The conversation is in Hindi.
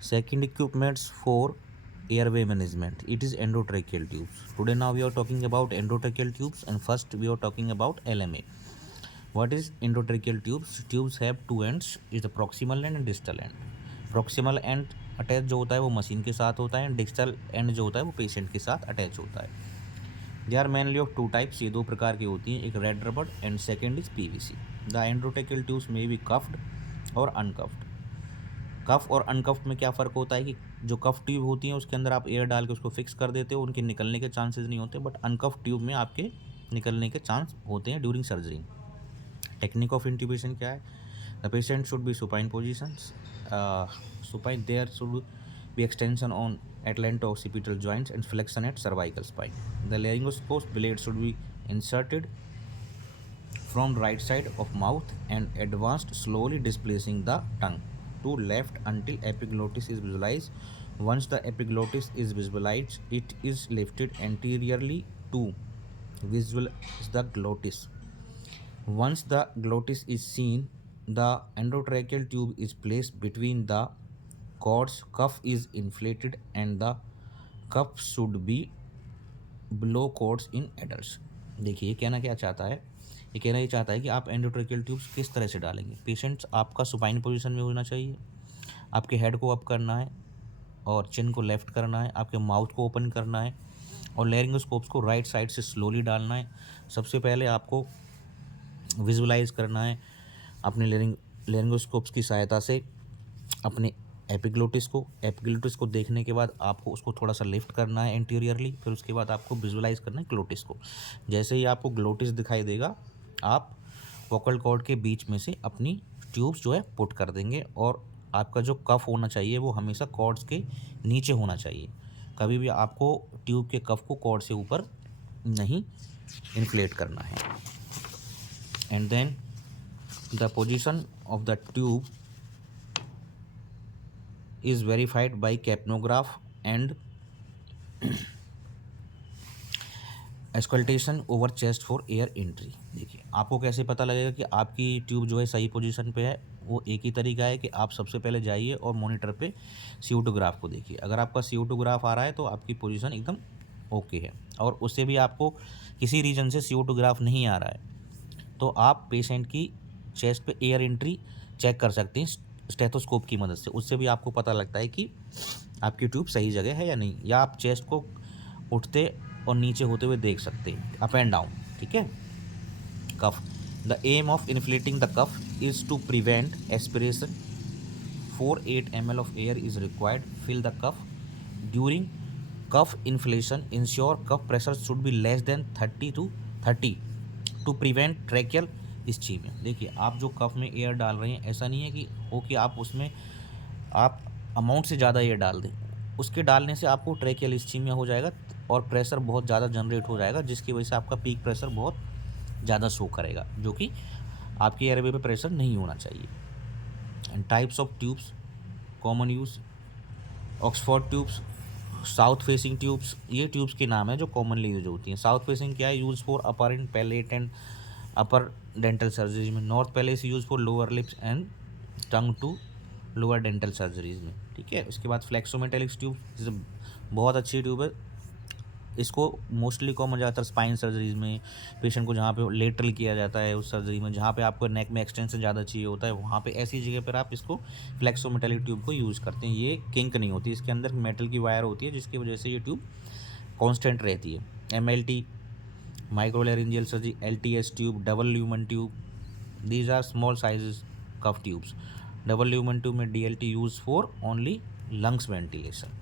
Second equipments for airway management. It is endotracheal tubes. Today now we are talking about endotracheal tubes, and first we are talking about LMA. What is endotracheal tubes? Tubes have two ends, is the proximal end and distal end. Proximal end attach जो होता है वो मशीन के साथ होता है, डिस्टल एंड जो होता है वो पेशेंट के साथ अटैच होता है. They are mainly of two types. ये दो प्रकार की होती हैं, एक red rubber and second is PVC. The endotracheal tubes में बी कफ्ड और अनकफ्ड. कफ और अनकफ्ड में क्या फ़र्क होता है कि जो कफ ट्यूब होती हैं उसके अंदर आप एयर डाल के उसको फिक्स कर देते हो, उनके निकलने के चांसेस नहीं होते, बट अनकफ्ड ट्यूब में आपके निकलने के चांस होते हैं during surgery. Technique of intubation क्या है? The patient should be supine positions. Supine there should be extension on atlanto-occipital joints and flexion at cervical spine. The laryngoscope blade should be inserted from right side of mouth and advanced, slowly displacing the tongue to left until epiglottis is visualized. Once the epiglottis is visualized, it is lifted anteriorly to visualize the glottis. Once the glottis is seen, the endotracheal tube is placed between the cords. Cuff is inflated and the cuff should be below cords in adults. देखिए ये कहना क्या चाहता है, ये कहना ये चाहता है कि आप एंडोट्रेकियल ट्यूब्स किस तरह से डालेंगे. पेशेंट्स आपका सुपाइन पोजीशन में होना चाहिए, आपके हेड को अप करना है और चिन को लेफ्ट करना है, आपके माउथ को ओपन करना है और लैरिंगोस्कोप्स को राइट साइड से स्लोली डालना है. सबसे पहले आपको विजुलाइज करना है अपने लैरिंगोस्कोप्स की सहायता से अपने एपिग्लोटिस को देखने के बाद आपको उसको थोड़ा सा लिफ्ट करना है एंटीरियरली. फिर उसके बाद आपको विजुलाइज करना है ग्लोटिस को. जैसे ही आपको ग्लोटिस दिखाई देगा, आप वोकल कॉर्ड के बीच में से अपनी ट्यूब्स जो है पुट कर देंगे और आपका जो कफ होना चाहिए वो हमेशा कॉर्ड्स के नीचे होना चाहिए. कभी भी आपको ट्यूब के कफ को कॉर्ड से ऊपर नहीं इन्फ्लेट करना है. And then the position of the tube is verified by capnograph and auscultation over chest for air entry. देखिए आपको कैसे पता लगेगा कि आपकी ट्यूब जो है सही पोजीशन पे है. वो एक ही तरीका है कि आप सबसे पहले जाइए और मॉनिटर पे CO2 को देखिए. अगर आपका CO2 आ रहा है तो आपकी पोजीशन एकदम ओके है, और उससे भी आपको किसी रीजन से CO2 नहीं आ रहा है तो आप पेशेंट की चेस्ट पे एयर एंट्री चेक कर सकते हैं स्टेथोस्कोप की मदद से. उससे भी आपको पता लगता है कि आपकी ट्यूब सही जगह है या नहीं, या आप चेस्ट को उठते और नीचे होते हुए देख सकते हैं, अप एंड डाउन. ठीक है. Cuff. The aim of inflating the cuff is to prevent aspiration. 4-8 ml of air is required. Fill the cuff. During cuff inflation ensure cuff pressure should be less than 30 to prevent tracheal ischaemia. देखिए आप जो कफ में एयर डाल रहे हैं, ऐसा नहीं है कि ओके आप उसमें आप अमाउंट से ज़्यादा एयर डाल दें. उसके डालने से आपको ट्रैकियल इस्चीमिया हो जाएगा और प्रेशर बहुत ज़्यादा जनरेट हो जाएगा, जिसकी वजह से आपका पीक प्रेशर बहुत ज़्यादा शो करेगा, जो कि आपकी एयरवे पे प्रेशर नहीं होना चाहिए. And types of tubes common use. Oxford tubes, south facing tubes. ये ट्यूब्स के नाम है जो कॉमनली यूज होती हैं. साउथ फेसिंग क्या है? Use for upper and palate and upper dental surgeries में. North palace use for lower lips and tongue to lower dental surgeries में. ठीक है. उसके बाद फ्लेक्सोमेटेलिक्स ट्यूब, जैसे बहुत अच्छी ट्यूब है. इसको मोस्टली कॉमन ज़्यादातर स्पाइन सर्जरीज में पेशेंट को जहाँ पे लेटरल किया जाता है, उस सर्जरी में जहाँ पे आपको नेक में एक्सटेंशन ज़्यादा चाहिए होता है, वहाँ पे ऐसी जगह पर आप इसको फ्लेक्सोमेटेलिक ट्यूब को यूज़ करते हैं. ये किंक नहीं होती, इसके अंदर मेटल की वायर होती है जिसकी वजह से ये ट्यूब कॉन्स्टेंट रहती है. MLT microlaryngal surgery, LTS tube, double lumen tube. These are small sizes cuff tubes. Double lumen tube में DLT use for only lungs ventilation.